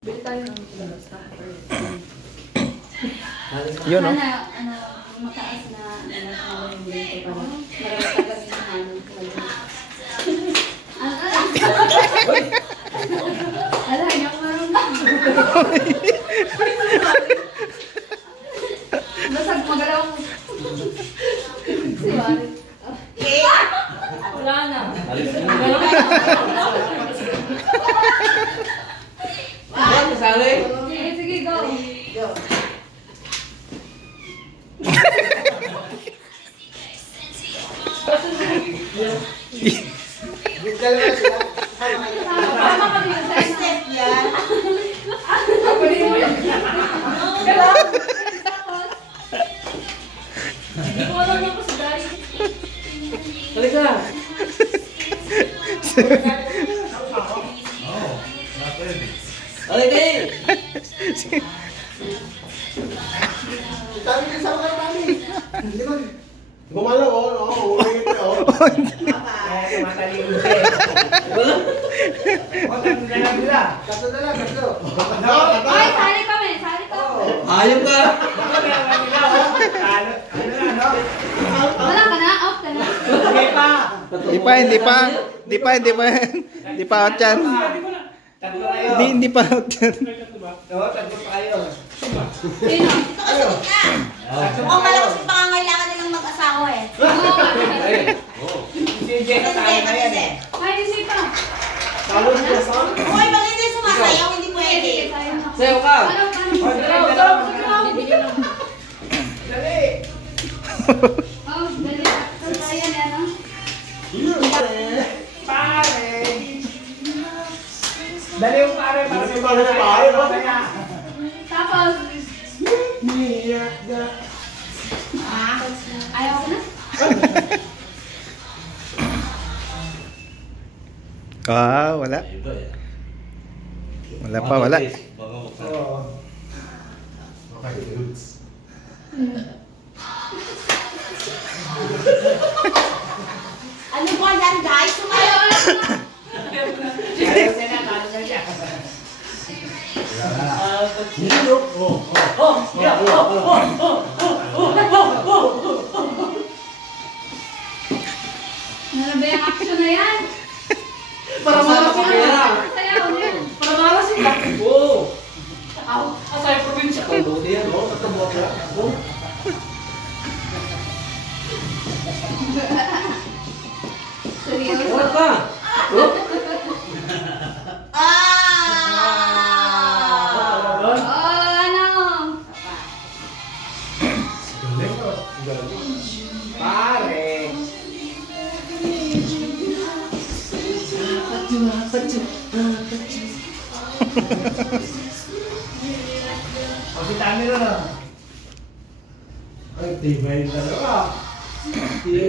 Bili tayo ng sa yun, no? Ano, mataas na yung dito para marami sa hanon ko. Ala, yung marunong. Basag magalaw mo. Si Wari. Wala na. Sige, sige, go. Go. Gumalaw, oo. Ulit ito, oo. Tumataliw eh. Wala. Kaso na lang, kaso. Ay, sali kami, sali kami. Ayun ka. Wala ka na, out ka na. Hindi pa out yan. Tatlo kayo. Hindi pa out yan. Oo, tatlo pa kayo. Sino? Oh, malakas yung pangangailangan nilang mag-asawa eh. Si Jess, tayo na yan eh. Ay, hindi pa. Hoy, pag hindi sumasayaw, hindi pwede. Sayo ka. Dali. Oh, dali. Ayan, ano? Pare. Dali yung pare. Tapos, ayaw ko na? Wala. Wala pa, wala. Ano po yan, guys? Sumayaw. Ayaw siya na, talo na siya. Ano ba yung action na yan? Para malas yung pera. Sayaw na yan. Para malas yung takbo. Asa yung probinsya ko. Buti yan, no? Tatabo ka. Seryoso? Wala ka. Oh, ano? Pare. O si Tami rin ah. Ay, tibay na dalawa. Uy,